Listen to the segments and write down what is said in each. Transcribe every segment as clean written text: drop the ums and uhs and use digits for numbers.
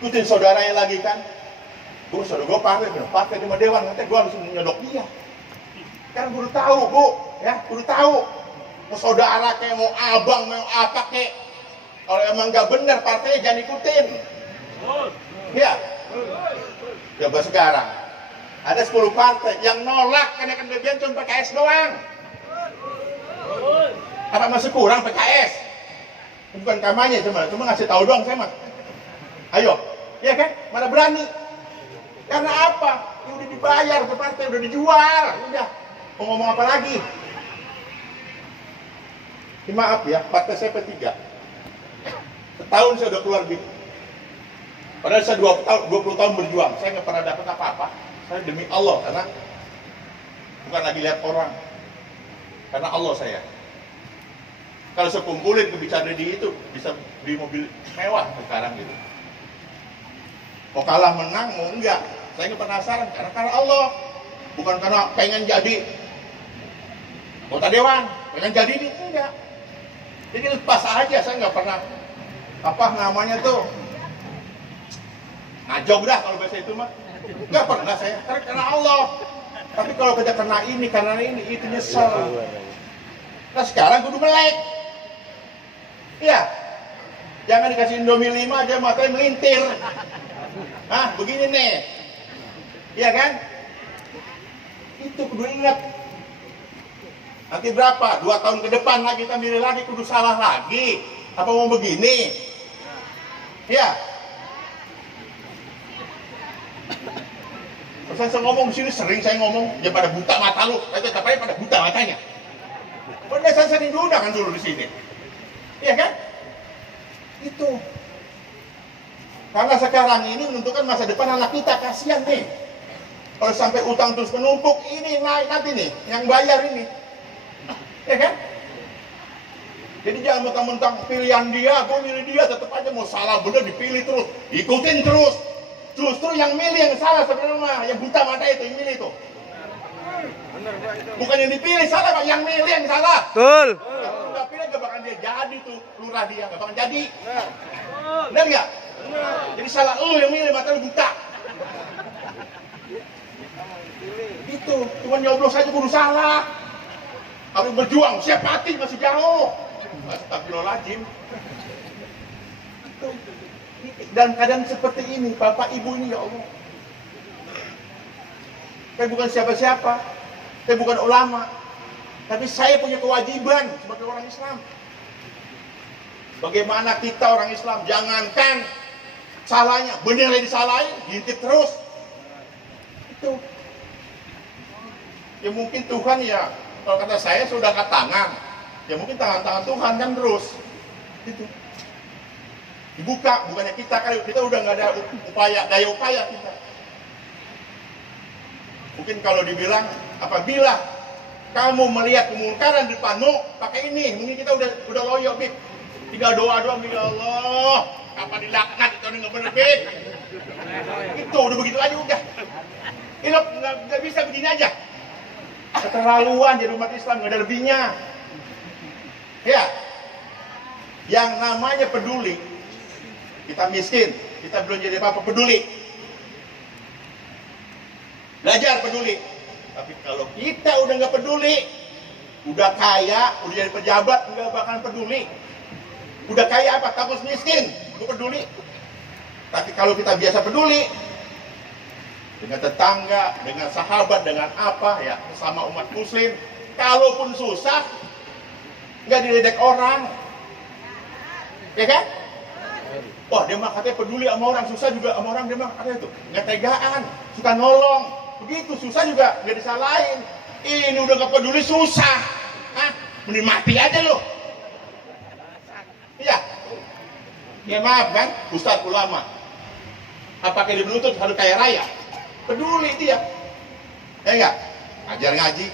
ikutin saudaranya lagi kan. Saudara gue partai di Dewan, nanti gue harus nyodok dia. Kan gue udah tahu, Bu, ya, gue udah tahu. Mau saudara kayak mau abang, mau apa kayak. Kalau emang gak benar partainya jangan ikutin. Ya. Coba sekarang ada 10 partai yang nolak kenaikan BBM cuma PKS doang. Apa masih kurang PKS? Bukan kampanye cuma ngasih tahu doang saya mah. Ayo, ya kan? Mana berani? Karena apa? Ya udah dibayar ke partai, udah dijual, udah. Mau ngomong apa lagi? Maaf ya, partai saya P3. Setahun saya udah keluar gitu. Padahal saya 20 tahun berjuang, saya nggak pernah dapat apa-apa. Saya demi Allah, karena bukan lagi lihat orang, karena Allah saya. Kalau saya kumpulin kebicaraan di itu, bisa beli mobil mewah sekarang gitu. Mau kalah menang, mau enggak, saya nggak penasaran, karena Allah, bukan karena pengen jadi anggota dewan, pengen jadi ini enggak. Jadi lepas aja, saya nggak pernah apa namanya tuh. Ngajog dah kalau bahasa itu mah. Enggak pernah saya, karena Allah. Tapi kalau kita kena ini, karena ini, itu nyesel. Nah sekarang kudu melek. Iya. Jangan dikasih Indomie 5 aja matanya melintir. Hah, begini nih. Iya kan? Itu kudu ingat. Nanti berapa? 2 tahun ke depan lagi kita milih lagi, kudu salah lagi. Apa mau begini? Iya. Saya ngomong di sini sering saya ngomong, dia pada buta mata lu, tetap aja pada buta matanya. Udah saya sering diundang kan dulu di sini, iya kan? Itu. Karena sekarang ini menentukan masa depan anak kita, kasihan nih. Kalau sampai utang terus menumpuk, ini naik nanti nih, yang bayar ini, iya kan? Jadi jangan mentang-mentang pilihan dia, gue milih dia, tetap aja mau salah bener dipilih terus, ikutin terus. Justru yang milih yang salah sebenarnya, yang buta mata itu yang milih itu. Bukan yang dipilih salah, Pak, yang milih yang salah. Betul. Udah pilih gak bakal dia jadi tuh, lurah dia gak bakal jadi. Benar nggak? Jadi salah lu yang milih, mata lu buta. Itu, cuma nyoblos aja kudu salah. Harus berjuang, siap mati masih jauh. Astagfirullahaladzim. Dan keadaan seperti ini, Bapak Ibu ini, ya Allah. Saya bukan siapa-siapa, saya bukan ulama, tapi saya punya kewajiban sebagai orang Islam. Bagaimana kita orang Islam, jangankan salahnya, benernya disalahin, diintip terus. Itu. Ya mungkin Tuhan ya, kalau kata saya sudah angkat tangan, ya mungkin tangan-tangan Tuhan kan terus. Itu. Dibuka, bukannya kita udah nggak ada daya upaya kita. Mungkin kalau dibilang apabila kamu melihat kemungkaran di depanmu pakai ini, mungkin kita udah loyo, Bib. Tinggal doa doang, ya Allah, kapan dilaknat itu nggak bener, Bib. Itu udah begitu aja udah. Ini nggak bisa begini aja. Keterlaluan jadi umat Islam, nggak ada lebihnya. Ya, yang namanya peduli. Kita miskin, kita belum jadi apa-apa, peduli. Belajar peduli. Tapi kalau kita udah nggak peduli, udah kaya, udah jadi pejabat, nggak bakalan peduli. Udah kaya apa? Takut miskin, gue peduli. Tapi kalau kita biasa peduli, dengan tetangga, dengan sahabat, dengan apa, ya sama umat muslim, kalaupun susah, nggak diledek orang. Ya kan? Wah, dia mah katanya peduli sama orang, susah juga sama orang, dia mah katanya tuh nggak tegaan, suka nolong, begitu susah juga nggak disalahin. Ini udah nggak peduli susah, ah, mending mati aja lo. Iya, ya maaf kan, ustadz ulama, apakah dia menuntut harus kaya raya? Peduli dia, ya enggak, ngajar ngaji,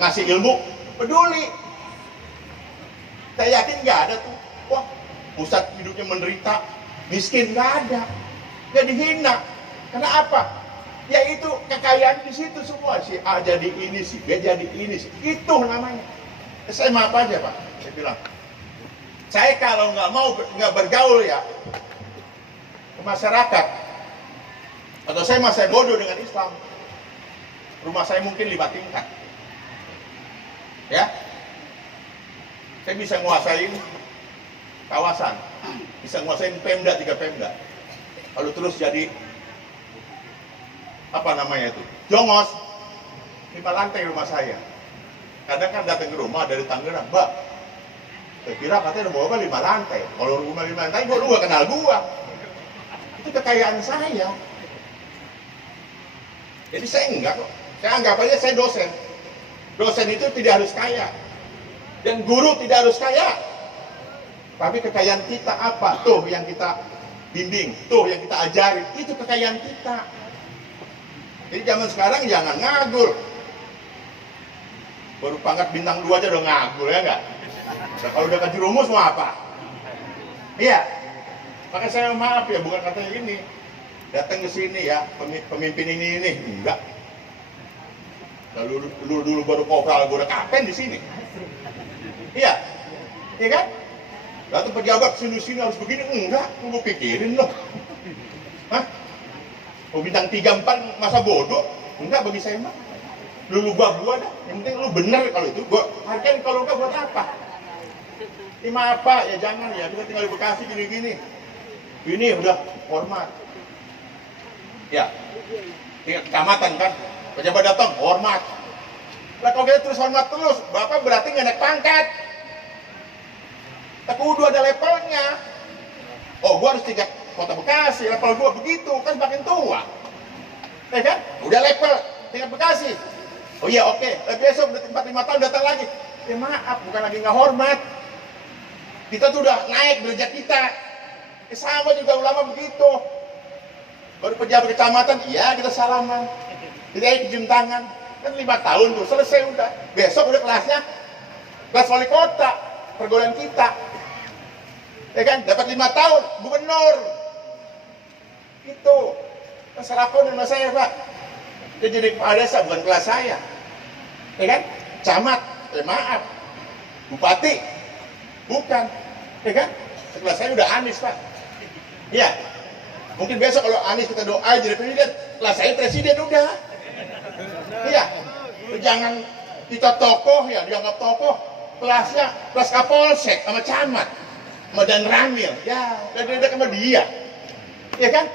ngasih ilmu, peduli. Saya yakin nggak ada tuh, wah. Ustadz hidupnya menderita, miskin, nggak ada, nggak dihina. Karena apa? Ya itu kekayaan di situ semua. Si A jadi ini, si B jadi ini, itu namanya. Saya maaf aja Pak, saya bilang, saya kalau nggak mau nggak bergaul ya, ke masyarakat. Atau saya masih bodoh dengan Islam. Rumah saya mungkin 5 tingkat. Ya, saya bisa nguasain kawasan, bisa nguasain Pemda, 3 Pemda. Lalu terus jadi apa namanya itu, jongos, 5 lantai rumah saya. Kadang kan datang ke rumah dari Tangerang, Mbak, saya kira katanya mau 5 lantai. Kalau rumah 5 lantai, lu gak kenal gua. Itu kekayaan saya. Jadi saya enggak kok. Saya anggap aja saya dosen. Dosen itu tidak harus kaya. Dan guru tidak harus kaya. Tapi kekayaan kita apa? Tuh yang kita bimbing, tuh yang kita ajari. Itu kekayaan kita. Jadi zaman sekarang jangan nganggur. Baru pangkat bintang 2 aja udah nganggur, ya enggak? Nah, kalau udah kejerumus mau apa? Iya. Makanya saya maaf ya, bukan katanya gini. Datang ke sini ya, pemimpin ini. Enggak. Lalu dulu baru kopral, gue udah kapen di sini. Iya. Iya kan? Lalu pejabat sini harus begini. Enggak, gue pikirin loh. Hah? Oh, bintang 3, 4 masa bodoh? Enggak, bagi saya mah. Lu gua dah. Yang penting lu bener kalau itu. Gua hargain, kalau enggak buat apa? Ini apa? Ya jangan ya. Kita tinggal di Bekasi gini-gini. Ini udah hormat. Ya. Tinggal kecamatan kan. Pejabat datang, hormat. Lah kalau kita terus hormat terus, Bapak berarti nggak naik pangkat. Tapi udah ada levelnya. Oh, gua harus tingkat Kota Bekasi, level gua begitu, kan semakin tua. Ya kan? Udah level tingkat Bekasi. Oh iya, oke. Besok udah 4-5 tahun datang lagi. Ya maaf, bukan lagi nggak hormat. Kita tuh udah naik derajat kita. Sama juga ulama begitu. Baru pejabat kecamatan, iya kita salaman. Tidak cium tangan, kan 5 tahun tuh, selesai udah. Besok udah kelasnya, kelas wali kota, pergaulan kita. Ya kan, dapat 5 tahun, gubernur. Itu, kan salakon sama saya Pak. Dia jadi kepala desa, bukan kelas saya. Ya kan, camat, maaf. Bupati, bukan. Ya kan, sekelas saya udah Anies Pak. Iya, mungkin besok kalau Anies kita doa jadi presiden, kelas saya presiden udah. Iya, jangan kita tokoh ya, dianggap tokoh, kelasnya kelas Kapolsek sama camat, sama Dan Ramil, ya, dan sama dia, ya kan?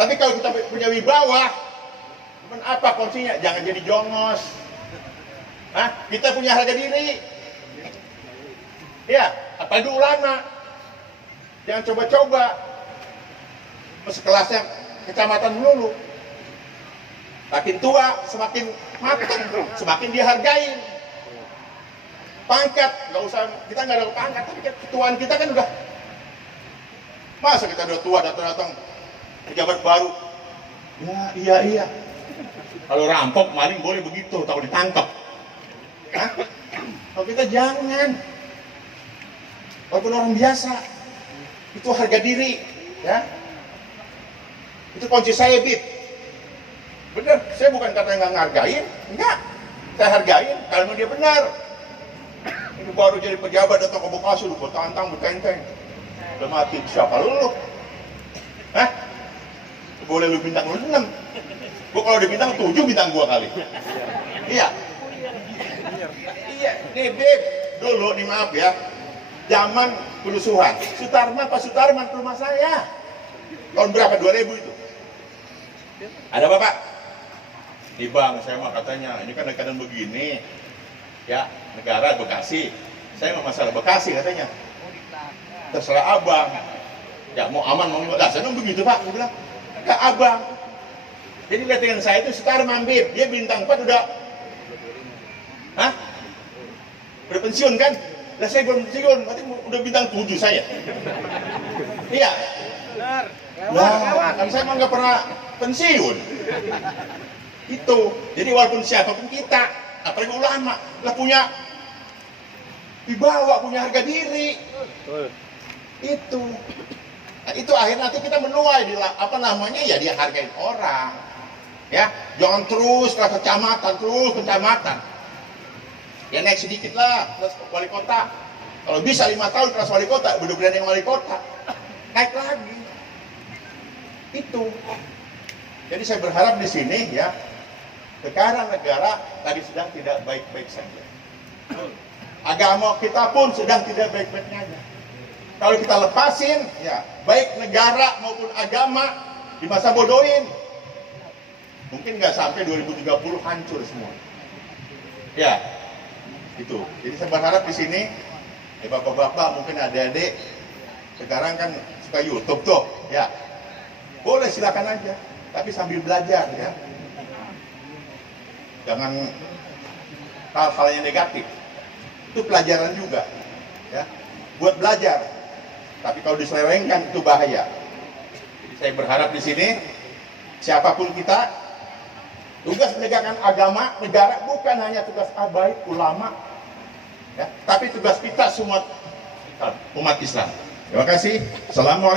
Tapi kalau kita punya wibawa, apa kuncinya? Jangan jadi jongos. Hah? Kita punya harga diri, ya, apalagi ulama, jangan coba-coba, sekelasnya kecamatan dulu. Makin tua, semakin matang, semakin dihargain. Pangkat, nggak usah, kita nggak ada pangkat, tapi ketuaan kita kan udah. Masa kita udah tua, datang-datang pejabat baru. Ya, iya. Kalau rampok, maling boleh begitu, takut ditangkap. Hah? Kalau kita jangan. Walaupun orang biasa, itu harga diri, ya. Itu kunci saya, Bib. Bener, saya bukan kata yang nggak ngargain, enggak. Saya hargain, kalau dia benar. Ini baru jadi pejabat datang ke Bekasi, lu bertantang, bertenteng. Udah mati, siapa lu? Hah? Boleh lu bintang lu 6. Gua kalau di bintang 7, bintang gua kali. Iya. Iya, nih Beb, dulu nih maaf ya. Zaman pelusuhan, Sutarman, Pak Sutarman ke rumah saya. Tahun berapa? 2000 itu. Ada Bapak? Nih Bang, saya mah katanya, ini kan keadaan begini, ya, negara Bekasi. Saya mau masalah Bekasi katanya. Terserah Abang. Ya mau aman, mau enggak. Saya begitu Pak, saya bilang. Enggak Abang. Jadi lihat dengan saya itu Sutarman Bib, dia bintang 4 udah. Hah? Udah pensiun kan? Lah saya belum pensiun, berarti udah bintang 7 saya. Iya. Wah, kan saya mah nggak pernah pensiun. Itu, jadi walaupun siapapun kita, apalagi ulama, lah punya dibawa, punya harga diri. Itu, nah, itu akhirnya nanti kita menuai di apa namanya ya, dia hargain orang. Ya, jangan terus ke kecamatan, Ya naik sedikit lah, kelas wali kota. Kalau bisa 5 tahun kelas wali kota, bener-bener yang wali kota, naik lagi. itu. Jadi saya berharap di sini ya, sekarang negara lagi sedang tidak baik-baik saja. Agama kita pun sedang tidak baik-baiknya. Kalau kita lepasin, ya baik negara maupun agama dimasa bodohin. Mungkin nggak sampai 2030 hancur semua. Ya, itu. Jadi saya berharap di sini, ya bapak-bapak mungkin adik-adik, sekarang kan suka YouTube tuh, ya. Boleh silakan aja, tapi sambil belajar ya. Jangan hal-hal yang negatif. Itu pelajaran juga, ya. Buat belajar. Tapi kalau diselewengkan itu bahaya. Jadi saya berharap di sini siapapun kita, tugas menegakkan agama negara bukan hanya tugas abai ulama, ya, tapi tugas kita semua umat Islam. Terima kasih. Assalamualaikum.